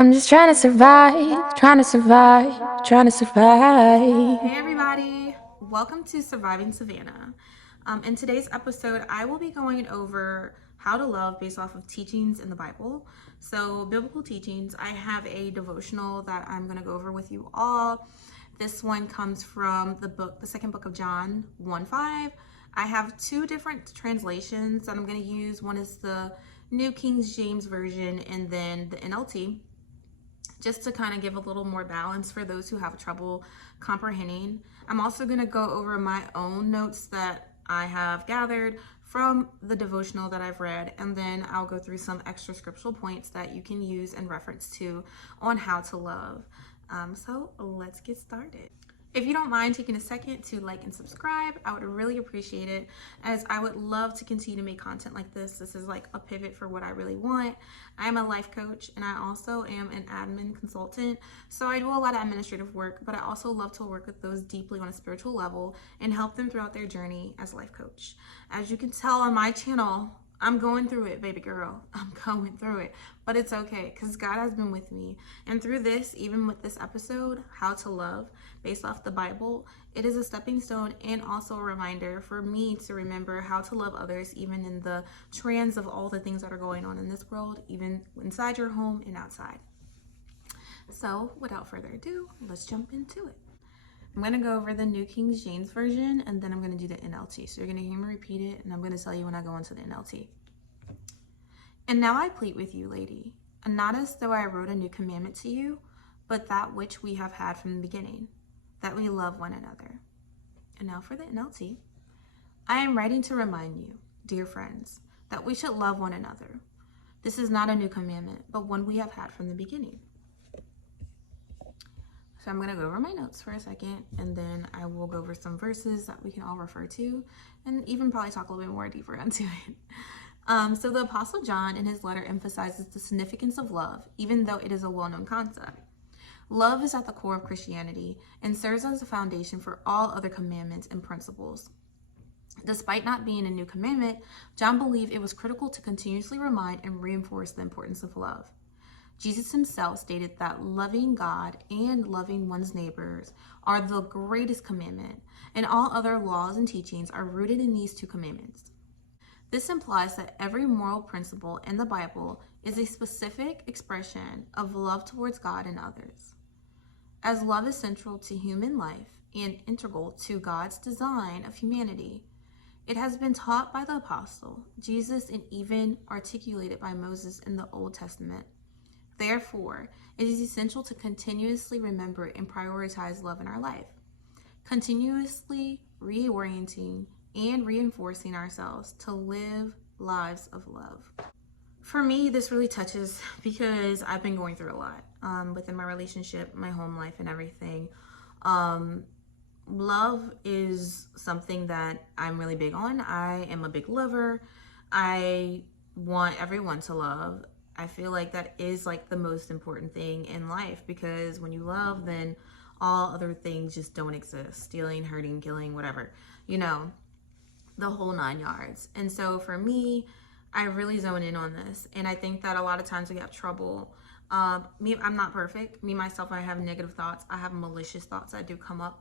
I'm just trying to survive, trying to survive, trying to survive. Hey everybody, welcome to Surviving Savannah. In today's episode, I will be going over how to love based off of teachings in the Bible. So, biblical teachings. I have a devotional that I'm going to go over with you all. This one comes from the second book of John 1:5. I have two different translations that I'm going to use. One is the New King James Version and then the NLT, just to kind of give a little more balance for those who have trouble comprehending. I'm also going to go over my own notes that I have gathered from the devotional that I've read, and then I'll go through some extra scriptural points that you can use and reference to on how to love. So let's get started. If you don't mind taking a second to like and subscribe, I would really appreciate it, as I would love to continue to make content like this. This is like a pivot for what I really want. I'm a life coach and I also am an admin consultant. So I do a lot of administrative work, but I also love to work with those deeply on a spiritual level and help them throughout their journey as a life coach. As you can tell on my channel, I'm going through it, baby girl. I'm going through it, but it's okay because God has been with me. And through this, even with this episode, How to Love, based off the Bible, it is a stepping stone and also a reminder for me to remember how to love others, even in the trends of all the things that are going on in this world, even inside your home and outside. So without further ado, let's jump into it. I'm going to go over the New King James Version, and then I'm going to do the NLT. So you're going to hear me repeat it, and I'm going to tell you when I go into the NLT. And now I plead with you, lady, and not as though I wrote a new commandment to you, but that which we have had from the beginning, that we love one another. And now for the NLT. I am writing to remind you, dear friends, that we should love one another. This is not a new commandment, but one we have had from the beginning. So I'm going to go over my notes for a second, and then I will go over some verses that we can all refer to, and even probably talk a little bit more deeper into it. So the Apostle John in his letter emphasizes the significance of love, even though it is a well-known concept. Love is at the core of Christianity and serves as a foundation for all other commandments and principles. Despite not being a new commandment, John believed it was critical to continuously remind and reinforce the importance of love. Jesus himself stated that loving God and loving one's neighbors are the greatest commandment, and all other laws and teachings are rooted in these two commandments. This implies that every moral principle in the Bible is a specific expression of love towards God and others. As love is central to human life and integral to God's design of humanity, it has been taught by the apostle, Jesus, and even articulated by Moses in the Old Testament. Therefore, it is essential to continuously remember and prioritize love in our life, continuously reorienting and reinforcing ourselves to live lives of love. For me, this really touches because I've been going through a lot within my relationship, my home life, and everything. Love is something that I'm really big on. I am a big lover. I want everyone to love. I feel like that is like the most important thing in life, because when you love, then all other things just don't exist. Stealing, hurting, killing, whatever, the whole 9 yards. And so for me, I really zone in on this. And I think that a lot of times we have trouble. I'm not perfect. Me, myself, I have negative thoughts. I have malicious thoughts that do come up.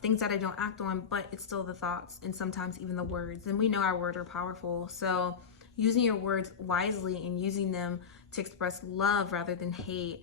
Things that I don't act on, but it's still the thoughts and sometimes even the words. And we know our words are powerful. So using your words wisely and using them to express love rather than hate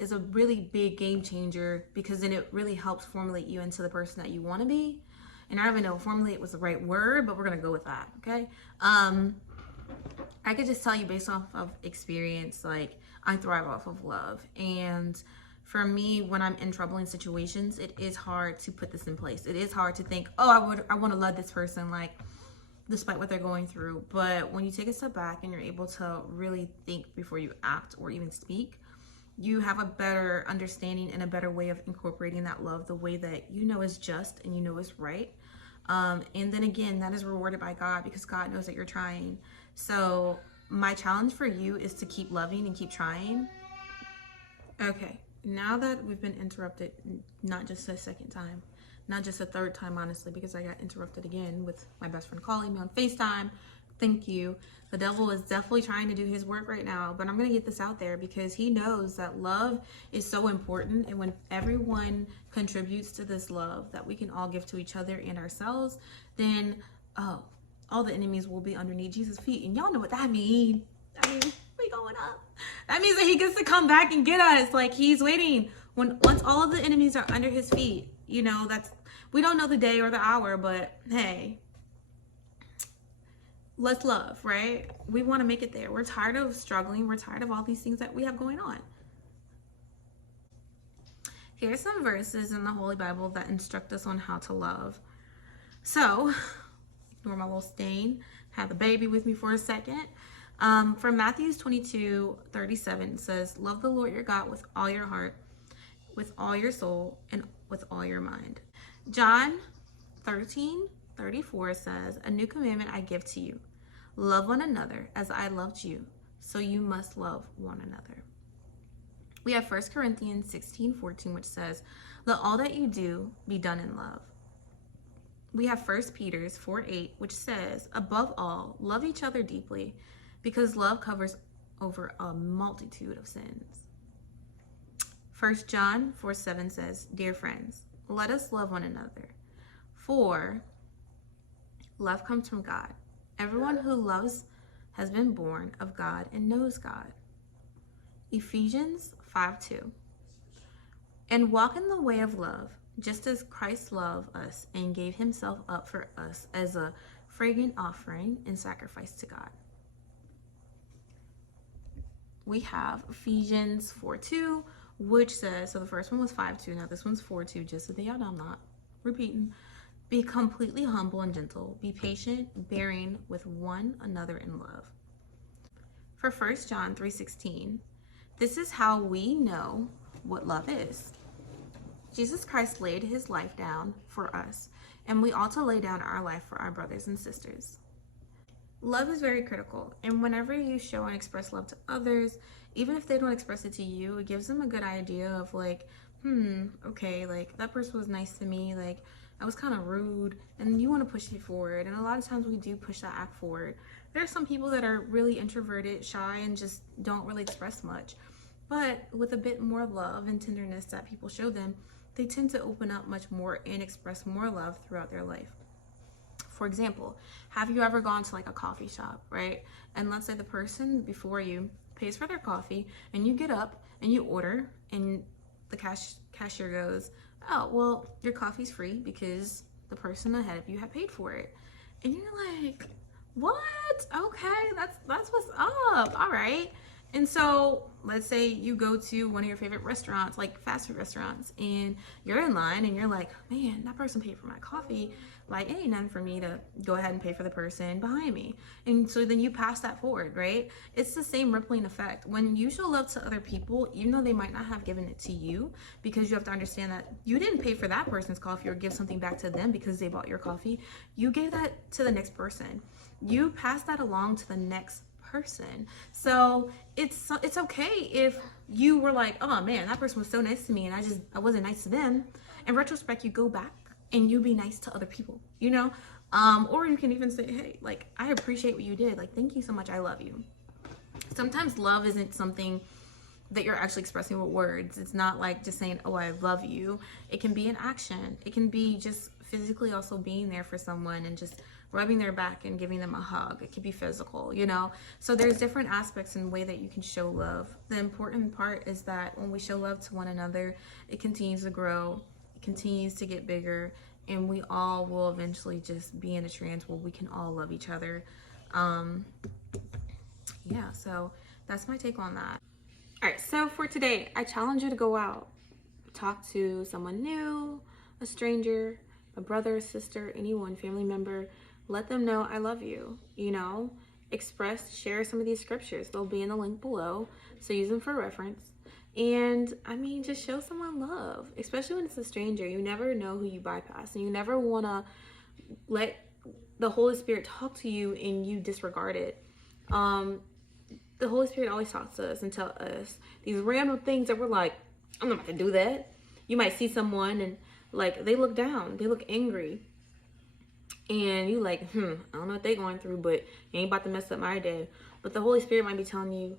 is a really big game changer, because then it really helps formulate you into the person that you want to be. And I don't even know if formulate was the right word, but we're going to go with that, okay? I could just tell you based off of experience, like I thrive off of love. And for me, when I'm in troubling situations, it is hard to put this in place. It is hard to think, oh, I want to love this person, like, despite what they're going through. But when you take a step back and you're able to really think before you act or even speak, you have a better understanding and a better way of incorporating that love the way that you know is just and you know is right. And then again, that is rewarded by God, because God knows that you're trying. So my challenge for you is to keep loving and keep trying. Okay, now that we've been interrupted, not just a second time, not just a third time, honestly, because I got interrupted again with my best friend calling me on FaceTime, Thank you. The devil is definitely trying to do his work right now, but I'm going to get this out there because he knows that love is so important. And when everyone contributes to this love that we can all give to each other and ourselves, then, oh, all the enemies will be underneath Jesus' feet. And y'all know what that means. I mean, we going up. That means that he gets to come back and get us. Like, he's waiting. Once all of the enemies are under his feet, you know, we don't know the day or the hour, but hey, let's love, right? We want to make it there. We're tired of struggling. We're tired of all these things that we have going on. Here's some verses in the Holy Bible that instruct us on how to love. So, ignore my little stain. Have the baby with me for a second. From Matthew 22:37 says, love the Lord your God with all your heart, with all your soul, and with all your mind. John 13:34 says, a new commandment I give to you. Love one another as I loved you, so you must love one another. We have 1 Corinthians 16:14, which says, let all that you do be done in love. We have 1 Peter 4:8, which says, above all, love each other deeply, because love covers over a multitude of sins. 1 John 4:7 says, dear friends, let us love one another, for love comes from God. Everyone who loves has been born of God and knows God. Ephesians 5:2. And walk in the way of love, just as Christ loved us and gave himself up for us as a fragrant offering and sacrifice to God. We have Ephesians 4:2, which says, so the first one was 5:2, now this one's 4:2, just so that y'all know I'm not repeating. Be completely humble and gentle. Be patient, bearing with one another in love. For 1 John 3:16, this is how we know what love is. Jesus Christ laid his life down for us, and we ought to lay down our life for our brothers and sisters. Love is very critical, and whenever you show and express love to others, even if they don't express it to you, it gives them a good idea of like, okay, like that person was nice to me, like I was kind of rude, and you want to push it forward. And a lot of times we do push that act forward. There are some people that are really introverted, shy, and just don't really express much. But with a bit more love and tenderness that people show them, they tend to open up much more and express more love throughout their life. For example, have you ever gone to like a coffee shop, right? And let's say the person before you pays for their coffee, and you get up and you order, and the cashier goes, oh, well, your coffee's free because the person ahead of you had paid for it. And you're like, what? Okay, that's what's up. All right. And so let's say you go to one of your favorite restaurants, like fast food restaurants, and you're in line and you're like, man, that person paid for my coffee. Like, it ain't nothing for me to go ahead and pay for the person behind me. And so then you pass that forward, right? It's the same rippling effect. When you show love to other people, even though they might not have given it to you, because you have to understand that you didn't pay for that person's coffee or give something back to them because they bought your coffee. You gave that to the next person. You pass that along to the next person. So it's okay if you were like, oh man, that person was so nice to me and I wasn't nice to them. In retrospect, you go back and you be nice to other people, you know? Or you can even say, hey, like, I appreciate what you did. Like, thank you so much. I love you. Sometimes love isn't something that you're actually expressing with words. It's not like just saying, oh, I love you. It can be an action. It can be just physically also being there for someone and just rubbing their back and giving them a hug. It could be physical, you know? So there's different aspects and way that you can show love. The important part is that when we show love to one another, it continues to grow, it continues to get bigger, and we all will eventually just be in a trance where we can all love each other. Yeah, so that's my take on that. All right, so for today, I challenge you to go out, talk to someone new, a stranger, a brother, sister, anyone, family member. Let them know I love you, you know, share some of these scriptures. They'll be in the link below, so use them for reference. And I mean, just show someone love, especially when it's a stranger. You never know who you bypass, and you never want to let the Holy Spirit talk to you and you disregard it. The Holy Spirit always talks to us and tell us these random things that we're like, I'm not about to do that. You might see someone and like they look down, they look angry. and you like, I don't know what they're going through, but you ain't about to mess up my day. But the Holy Spirit might be telling you,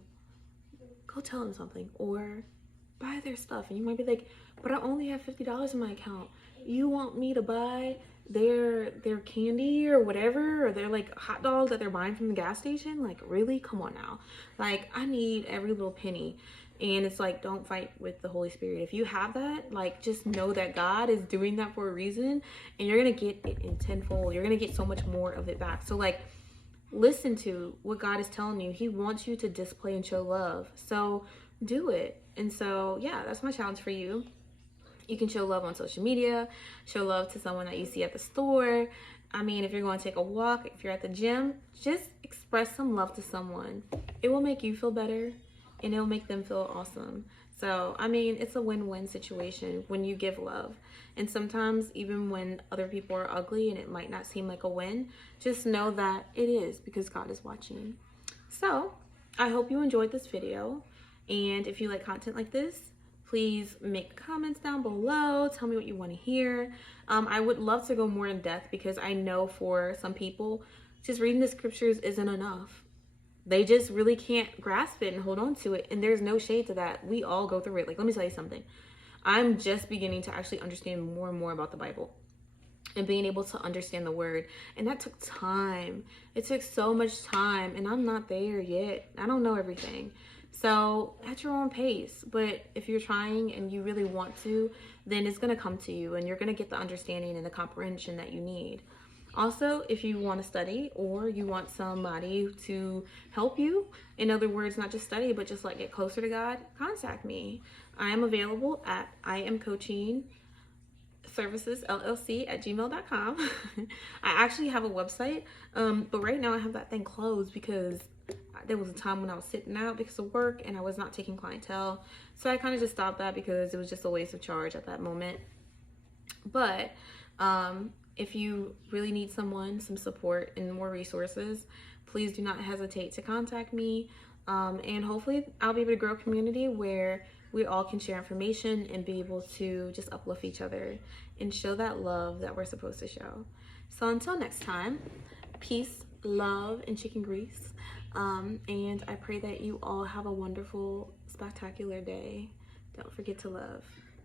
go tell them something, or buy their stuff. And you might be like, but I only have $50 in my account. You want me to buy their candy or whatever, or their like hot dogs that they're buying from the gas station? Like, really? Come on now. Like, I need every little penny. And it's like, don't fight with the Holy Spirit. If you have that, like, just know that God is doing that for a reason, and you're gonna get it in tenfold. You're gonna get so much more of it back. So like, listen to what God is telling you. He wants you to display and show love. So do it. And so, yeah, that's my challenge for you. You can show love on social media, show love to someone that you see at the store. I mean, if you're going to take a walk, if you're at the gym, just express some love to someone. It will make you feel better, and it will make them feel awesome. So, I mean, it's a win-win situation when you give love. And sometimes, even when other people are ugly and it might not seem like a win, just know that it is, because God is watching. So, I hope you enjoyed this video. And if you like content like this, please make comments down below. Tell me what you want to hear. I would love to go more in depth, because I know for some people, just reading the scriptures isn't enough. They just really can't grasp it and hold on to it. And there's no shade to that. We all go through it. Like, let me tell you something. I'm just beginning to actually understand more and more about the Bible and being able to understand the word. And that took time. It took so much time, and I'm not there yet. I don't know everything. So at your own pace. But if you're trying and you really want to, then it's going to come to you, and you're going to get the understanding and the comprehension that you need. Also, if you want to study, or you want somebody to help you, in other words, not just study, but just like get closer to God, contact me. I am available at iamcoachingservicesllc@gmail.com. I actually have a website, but right now I have that thing closed because there was a time when I was sitting out because of work and I was not taking clientele. So I kind of just stopped that because it was just a waste of charge at that moment. But if you really need someone, some support, and more resources, please do not hesitate to contact me. And hopefully I'll be able to grow a community where we all can share information and be able to just uplift each other and show that love that we're supposed to show. So until next time, peace, love, and chicken grease. And I pray that you all have a wonderful, spectacular day. Don't forget to love.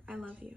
I love you.